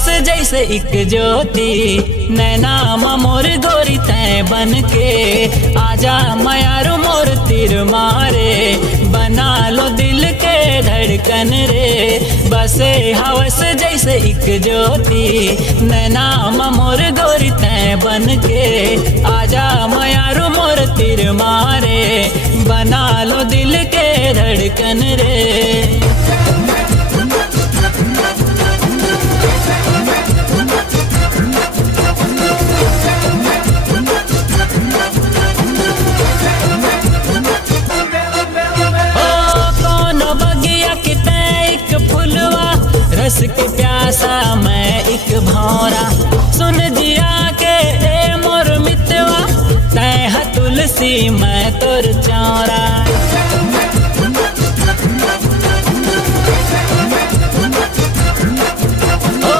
हवस जैसे एक ज्योति, नैना मोर गोरी तै बन के आजा मयारू मोर तीर मारे, बना लो दिल के धड़कन रे। बसे हवस जैसे एक ज्योति, नैना मोर गोरी तै बन के आजा मयारू मोर तीर मारे, बना लो दिल के धड़कन रे। रस के प्यासा मैं एक भौरा, सुन जिया के ए मोर मितवा, तै ह तुलसी मैं तोर चौरा। ओ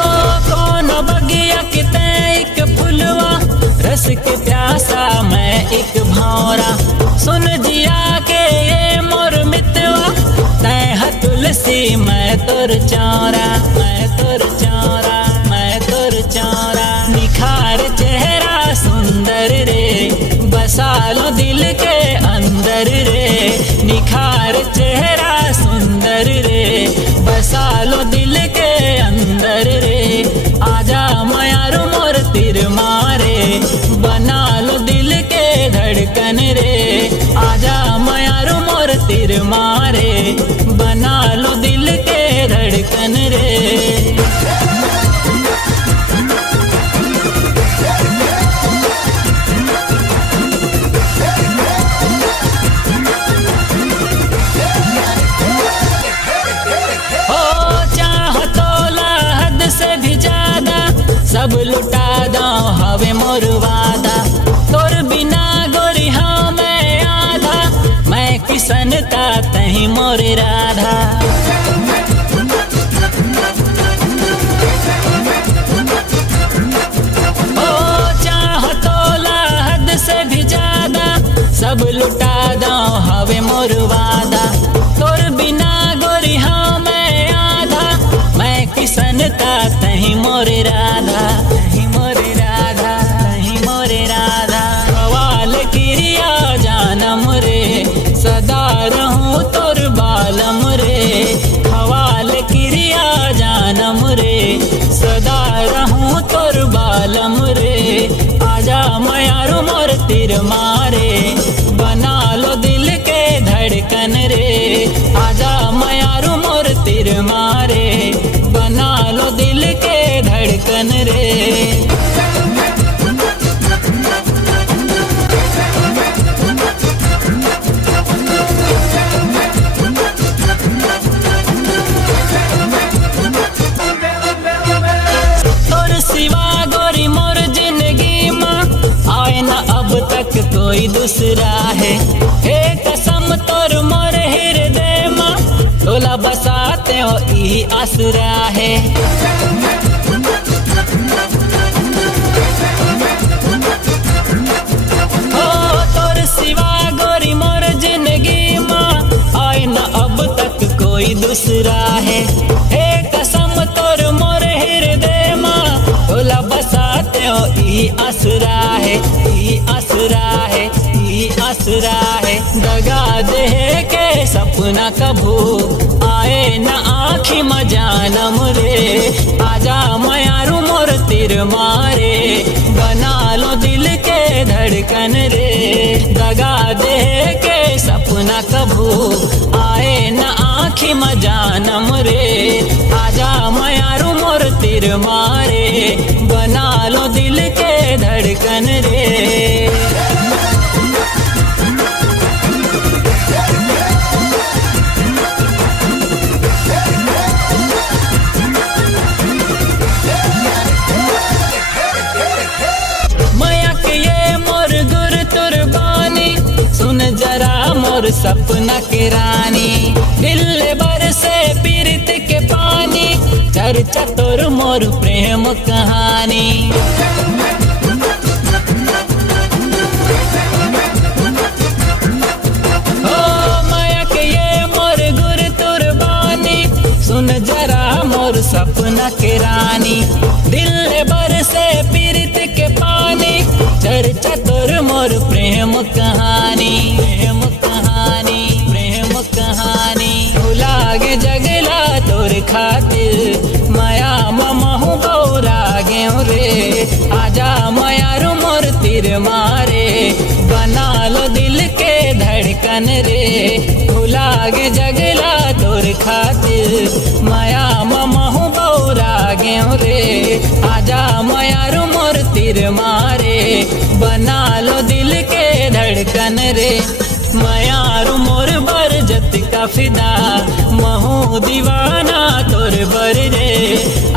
कौन बगिया के तै एक फुलवा, रस के प्यासा मैं एक भौरा, सुन जिया के ए मोर मितवा, तै ह तुलसी मैं तोर चौरा, मैं तोर चौरा, मैं तोर चौरा। निखार चेहरा सुंदर रे, बसा लो दिल के अंदर रे, निखार चेहरा सुंदर रे, बसा लो दिल के अंदर रे। आजा मयारू मोर तीर मारे, बना लो दिल के धड़कन रे। आजा मयारू मोर तीर मारे, बना लो दिल के धड़कन रे। सब लुटा दो हवे मोर वादा, तोर बिना गोरी हाँ मैं आधा, मैं किसन ता तही मोर राधा। ओ चाहो तोला हद से भी ज्यादा, सब लुटा दो हवे मोर वादा, तोर बिना गोरी हाँ मैं आधा, मैं किसन ता तही मोर राधा, तही मोर राधा, तही मोर राधा। हवाल क्रिया जानम रे, सदा रहूं तोर बालम रे, हवाल क्रिया जानम रे, सदा रहूं तोर बालम रे। आजा मयारू मोर तीर मारे, बना लो दिल के धड़कन रे। आजा मयारू मोर तीर मारे, बना लो दिल के धड़कन रे। तोर सिवा गोरी मोर जिंदगी माँ आए न अब तक कोई दूसरा है, हे कसम तोर मोर हृदय माँ, तोला बसाते हो ई आसरा है। ओ तोर सिवा गोरी मोर जिंदगी माँ आए न अब तक कोई दूसरा है, हे कसम तोर मोर हृदय माँ, तोला बसाते हो ई आसरा है, ई आसरा है, ई आसरा है। दगा दे के सपना कभू आए न आँखी मजानम रे। आजा मयारू मोर तीर मारे, बना लो दिल के धड़कन रे। दगा दे के सपना कभू आए न आँखी मजानम रे। आजा मयारू मोर तीर मारे, बना लो दिल के धड़कन रे। मोर सपना के रानी, दिल भर से पीरित के पानी, चर्चा तोर मोर प्रेम कहानी। ओ माया के ये मोर गुर तुरबानी, सुन जरा मोर सपना के रानी। कहानी। दिल बर से पीरित के पानी, चर्चा तोर मोर प्रेम कहानी। प्रेम कहानी, प्रेम कहानी। लागे जगला तोर खातिर, माया ममहु बौरा गेऊ रे। आजा मायारू मोर तीर मारे, बना लो दिल के धड़कन रे। लागे जगला तोर खातिर, माया ममहु बौरा गेऊ रे। आजा मायारू मोर तीर मारे, बना लो दिल के धड़कन रे। मायारू मोर बर जत का फिदा, महू दीवाना तोर बर रे।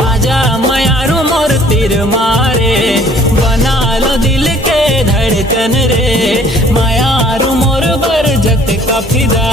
आजा मायारू मोर तीर मारे, बना लो दिल के धड़कन रे। मायारू मोर बर जत का फिदा।